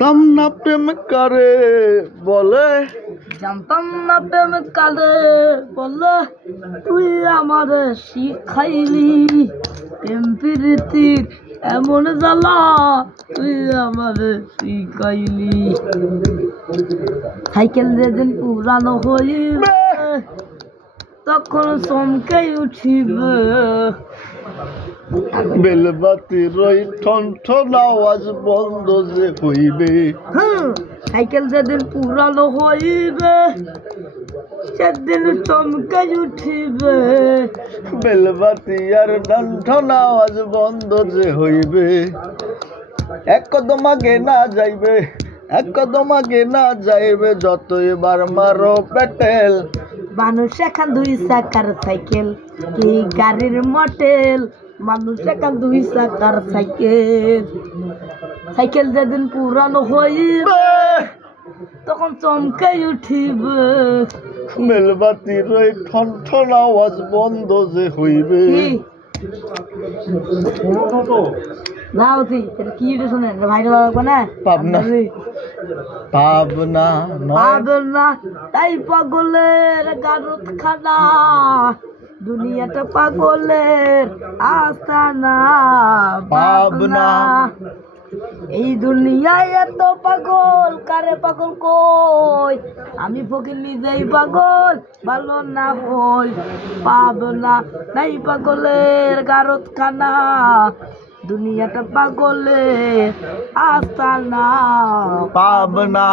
জানতাম না প্রেম কারে বলে, জানতাম না প্রেম কালে বলে, তুই আমারে শিখাইলি প্রেম প্রীতির এমন জ্বালা, তুই আমারে শিখাইলি। সাইকেল যেদিন পুরানো হইবে তখন চমকে উঠিবে। বেলবাতির ওই ঠন ঠন আওয়াজ বন্ধ যে হইবে। সাইকেল যেদিন পুরানো হইবে সেদিন চমকে উঠিবে। বেলবাতি আর ঠন ঠন আওয়াজ বন্ধ যে হইবে। এক কদম আগে না যাইবে, এক কদম আগে না যাইবে, যতইবার মারো পেটেল। মানুষ এখন 2 চাকার সাইকেল কি গাড়ির মডেল, মানুষ এখন 2 চাকার সাইকেল। সাইকেল যেদিন পুরানো হইবে তখন চমকে উঠিবে। বেলবাতির ওই ঠন ঠন আওয়াজ বন্ধ যে হইবে। না অতি কি শোনেন ভাইরাল লাগবে না। পাবনা পাবনা নয় পাবনা তাই পাগলের গারদ খানা, দুনিয়াটা পাগলের আস্তানা। পাবনা এই দুনিয়ায় এত পাগল, কারে পাগল কই, আমি ফকির নিজেই পাগল, ভালো না হই। পাবনা তাই পাগলের গারদ খানা, দুনিয়াটা পাগলের আস্তানা। পাবনা।